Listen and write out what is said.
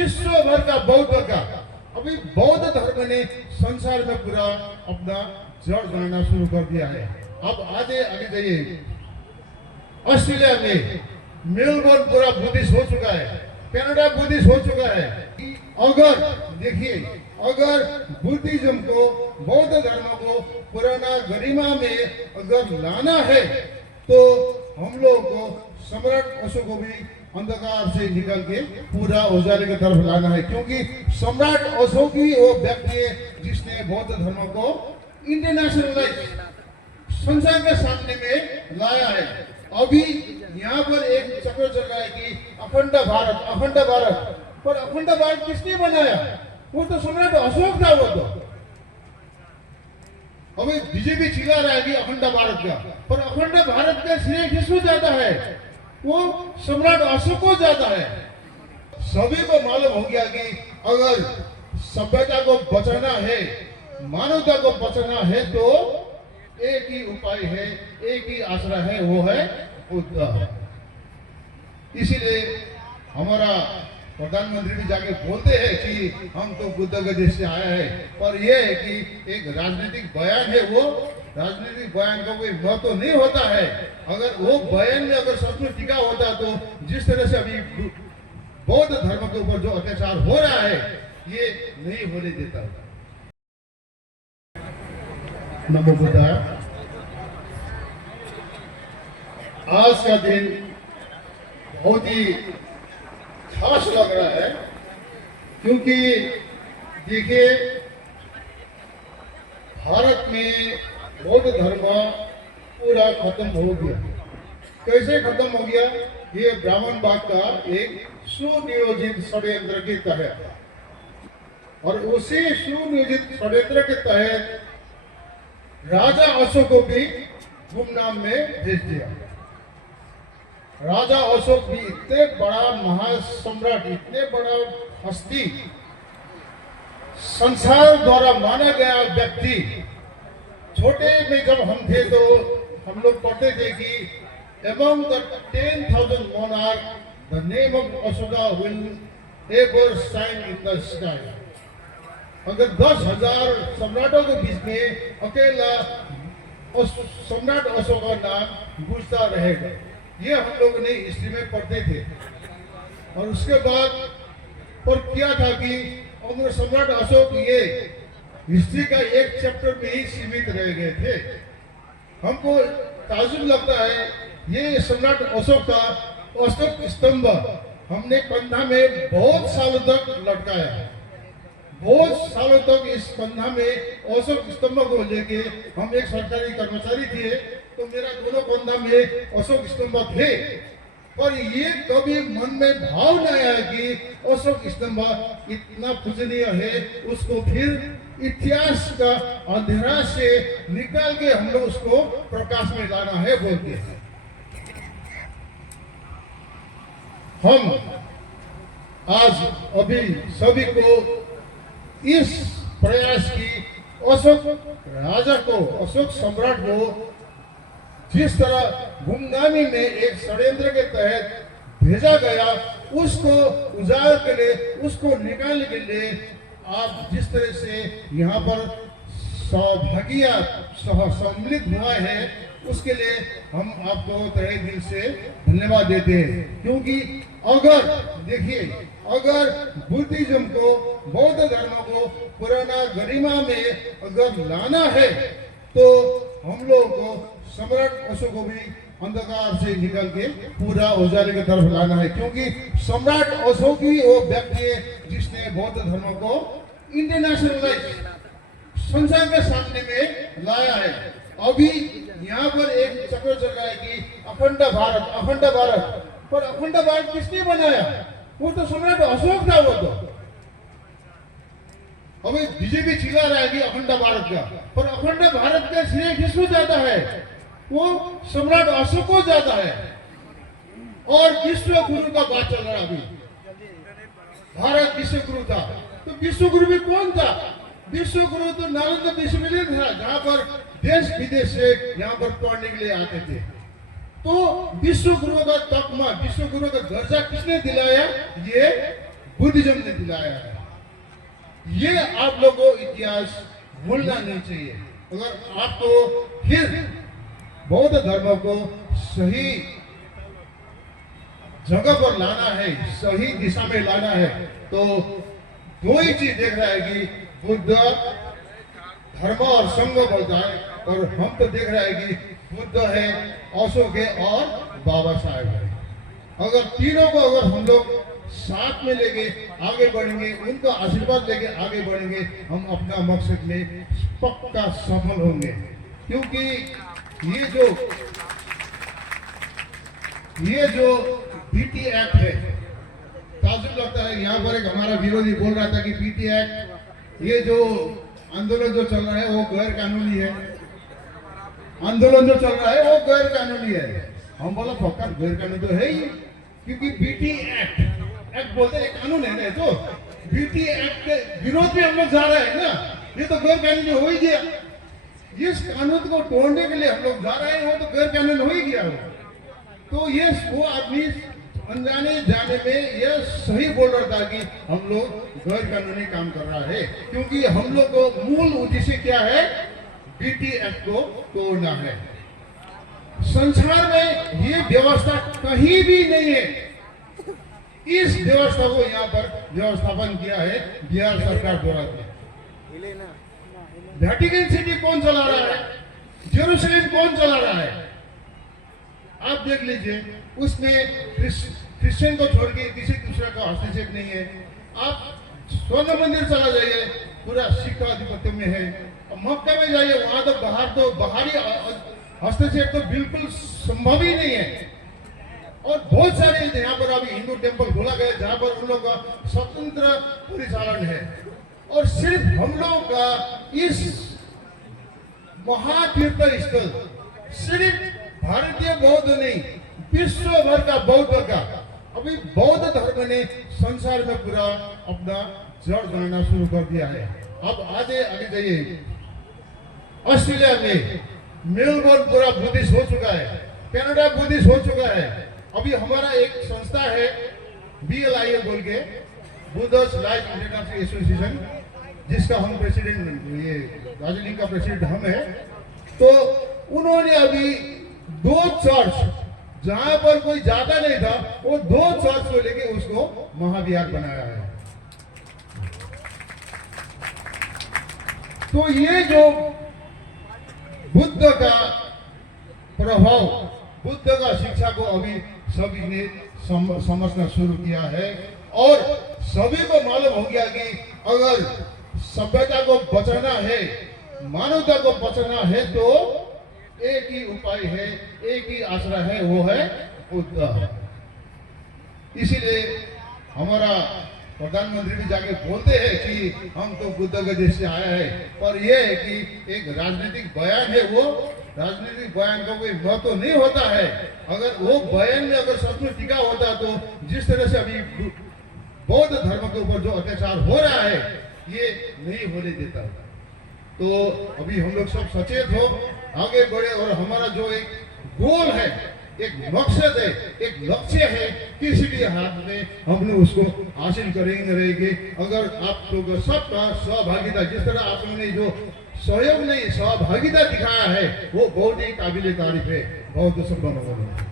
विश्व भर का बौद्ध का अभी बौद्ध धर्म ने संसार में पूरा अपना जड़ बनाना शुरू कर दिया है। अब आगे जाइए, ऑस्ट्रेलिया में मेलबोर्न पूरा बुद्धिस्ट हो चुका है, कनाडा बुद्धिस्ट हो चुका है। अगर देखिए, अगर बुद्धिज्म को, बौद्ध धर्म को पुराना गरिमा में अगर लाना है तो हम लोग को सम्राट अशोक को भी अंधकार से निकल के पूरा उजाले की तरफ लाना है, क्योंकि सम्राट अशोक ही वो व्यक्ति है जिसने बौद्ध धर्म को इंटरनेशनलाइज संसार के सामने में लाया है। अभी यहाँ पर एक चक्र चल रहा है कि अखंड भारत, अखंड भारत, पर अखंड भारत किसने बनाया? वो तो सम्राट अशोक था। वो तो अभी बीजेपी चिल्ला रहा है कि अखंड भारत का, पर अखंड भारत का श्रेय किसको जाता है? वो सम्राट अशोक को जाता है। सभी को मालूम हो गया कि अगर सभ्यता को बचाना है, मानवता को बचाना है तो एक ही उपाय है, एक ही आसरा है, वो है बुद्ध। इसीलिए हमारा प्रधानमंत्री भी जाके बोलते हैं कि हम तो बुद्ध के देश से आया है, पर यह है कि एक राजनीतिक बयान है, वो राजनीतिक बयान का कोई महत्व नहीं होता है। अगर वो बयान में अगर सच में टिका होता तो जिस तरह से अभी बौद्ध धर्म के ऊपर जो अत्याचार हो रहा है ये नहीं होने देता। नमो बुद्धाय। आज का दिन बहुत ही खास लग रहा है, क्योंकि देखिए भारत में बौद्ध धर्म पूरा खत्म हो गया। कैसे खत्म हो गया? ये ब्राह्मण बाग का एक सुनियोजित षड्यंत्र के तहत, और उसी सुनियोजित षड्यंत्र के तहत राजा अशोक को भी गुमनाम में भेज दिया। राजा अशोक भी इतने बड़ा महासम्राट, इतने बड़ा हस्ती, संसार द्वारा माना गया व्यक्ति। छोटे में जब हम थे तो हम लोग पढ़ते थे कि among the 10,000 monarchs, the name of Ashoka will ever shine in the sky. अगर 10,000 सम्राटों के बीच में अकेला सम्राट अशोक का नाम गूंजता रहेगा। ये हम लोग ने हिस्ट्री में पढ़ते थे। और उसके बाद पर क्या था कि अमर सम्राट अशोक ये हिस्ट्री का एक चैप्टर में ही सीमित रह गए थे। हमको ताजुब लगता है, ये सम्राट अशोक का अशोक स्तंभ हमने कंधा में बहुत सालों तक लटकाया। बहुत सालों तक इस कंधा में अशोक स्तंभ को लेके, हम एक सरकारी कर्मचारी थे तो मेरा दोनों कंधा में अशोक स्तंभ थे, और ये कभी मन में भाव न आया कि अशोक स्तंभ इतना पूजनीय है, उसको फिर इतिहास का अंधेरा से निकाल के हम लोग उसको प्रकाश में लाना है बोलते हैं। हम आज अभी सभी को इस प्रयास की अशोक राजा को, अशोक सम्राट को जिस तरह गुमनामी में एक षड्यंत्र के तहत भेजा गया, उसको उजागर के लिए, उसको निकालने के लिए आप जिस तरह से यहाँ पर सौभाग्य सम्मिलित हुआ है, उसके लिए हम आपको तहे दिल से धन्यवाद देते हैं। क्योंकि अगर देखिए, अगर बुद्धिज्म को, बौद्ध धर्म को पुराना गरिमा में अगर लाना है तो हम लोग को सम्राट अशोक को भी अंधकार से निकल के पूरा उजाले की तरफ लाना है, क्योंकि सम्राट अशोक ही वो व्यक्ति है जिसने बौद्ध धर्म को इंटरनेशनलाइज संसार के सामने में लाया है। अभी यहाँ पर एक चक्र चल रहा है कि अखंड भारत, अखंड भारत, पर अखंड भारत किसने बनाया? वो तो सम्राट अशोक था। वो तो अभी बीजेपी चिल्ला रहा है कि अखंड भारत का, पर अखंड भारत का श्रेय किसको जाता है? वो सम्राट अशोक को जाता है। और विश्व गुरु का बात चल रहा है अभी, भारत विश्व गुरु था, तो विश्व गुरु भी कौन था? विश्व गुरु तो नालंदा विश्वविद्यालय था, जहाँ पर देश विदेश से यहाँ पर पढ़ने के लिए आते थे। तो विश्व गुरु का तकमा, विश्व गुरु का दर्जा किसने दिलाया? ये बुद्धिज्म ने दिलाया है। ये आप लोगों को इतिहास भूलना नहीं चाहिए। अगर आपको फिर बौद्ध धर्म को सही जगह पर लाना है, सही दिशा में लाना है, तो दो ही चीज देख रहा है कि बुद्ध धर्म और संघ बोलता है, और हम तो देख रहे हैं कि बुद्ध है, अशोक है और बाबा साहेब है। अगर तीनों को अगर हम लोग साथ में लेके आगे बढ़ेंगे, उनका आशीर्वाद लेके आगे बढ़ेंगे, हम अपना मकसद में पक्का सफल होंगे। क्योंकि ये जो बीटी एक्ट है, ताजुब लगता है, यहाँ पर एक हमारा विरोधी बोल रहा था कि बीटी एक्ट, ये जो आंदोलन जो चल रहा है वो गैर कानूनी है, आंदोलन जो चल रहा है वो गैर कानूनी है। हम बोला पक्का गैर कानूनी तो है ही, क्योंकि बीटी एक्ट बोलते हैं कानून है ना, तो बीटी एक्ट के विरोध में हम लोग जा रहे हैं ना, ये तो गैर कानूनी हो ही गया। जिस कानून को तोड़ने के लिए हम लोग जा रहे हैं वो तो गैर कानूनी हो ही गया हो। तो ये वो आदमी अनजाने जाने में ये सही बोल रहा था कि हम लोग गैर कानूनी काम कर रहा है, क्योंकि हम लोग को मूल उद्देश्य क्या है, बीटी एक्ट को तोड़ना है। संसार में ये व्यवस्था कहीं भी नहीं है। इस व्यवस्था को यहाँ पर व्यवस्थापन किया है बिहार सरकार द्वारा। वेटिकन सिटी कौन चला रहा है, जेरूसलम कौन चला रहा है, आप देख लीजिए। उसमें क्रिश्चियन को छोड़ के किसी दूसरे का हस्तक्षेप नहीं है। आप स्वर्ण मंदिर चला जाइए, पूरा सिख आधिपत्य में है। मक्का में जाइए, वहां तो बाहरी हस्तक्षेप तो बिल्कुल संभव ही नहीं है। और बहुत सारे यहाँ पर अभी हिंदू टेम्पल खोला गया जहाँ पर उन लोगों का स्वतंत्र परिचालन है। और सिर्फ हम लोगों का इस महातीर्थ स्थल सिर्फ भारतीय बौद्ध नहीं, विश्व भर का बौद्ध का, अभी बौद्ध धर्म ने संसार में पूरा अपना जड़ बनाना शुरू कर दिया है। अब आगे जाइए, ऑस्ट्रेलिया में मेलबोर्न पूरा बुद्धिस्ट हो चुका है, कनाडा बुद्धिस्ट हो चुका है। अभी हमारा एक संस्था है BLIL बोल के, बुद्धिस्ट लाइफ इंटरनेशनल एसोसिएशन, जिसका हम प्रेसिडेंट, ये दार्जिलिंग का प्रेसिडेंट हम है। तो उन्होंने अभी 2 चर्च जहां पर कोई जाता नहीं था, वो 2 चर्च को लेके उसको महाविहार बनाया है। तो ये जो बुद्ध का प्रभाव, बुद्ध का शिक्षा को अभी सभी ने समझना शुरू किया है। और सभी को मालूम हो गया कि अगर सभ्यता को बचाना है, मानवता को बचाना है, तो एक ही उपाय है, एक ही आश्रय है, वो है बुद्ध। इसीलिए हमारा प्रधानमंत्री भी जाके बोलते हैं कि हम तो बुद्ध के देश से आया है। पर यह है कि एक राजनीतिक बयान है, वो राजनीतिक बयान का कोई महत्व नहीं होता है। अगर वो बयान में अगर सच में टिका होता, तो जिस तरह से अभी बौद्ध धर्म के ऊपर जो अत्याचार हो रहा है, ये नहीं होने देता। तो अभी हम लोग सब सचेत हो, आगे बढ़े, और हमारा जो एक गोल है, एक मकसद है, एक लक्ष्य है, किसी भी हाथ में हमने उसको हासिल करेंगे। अगर आप लोग सबका सहभागिता, जिस तरह आप लोगों ने जो सहयोग नहीं सहभागिता दिखाया है, वो बहुत ही काबिल तारीफ है। बहुत बहुत शुभकामनाएं।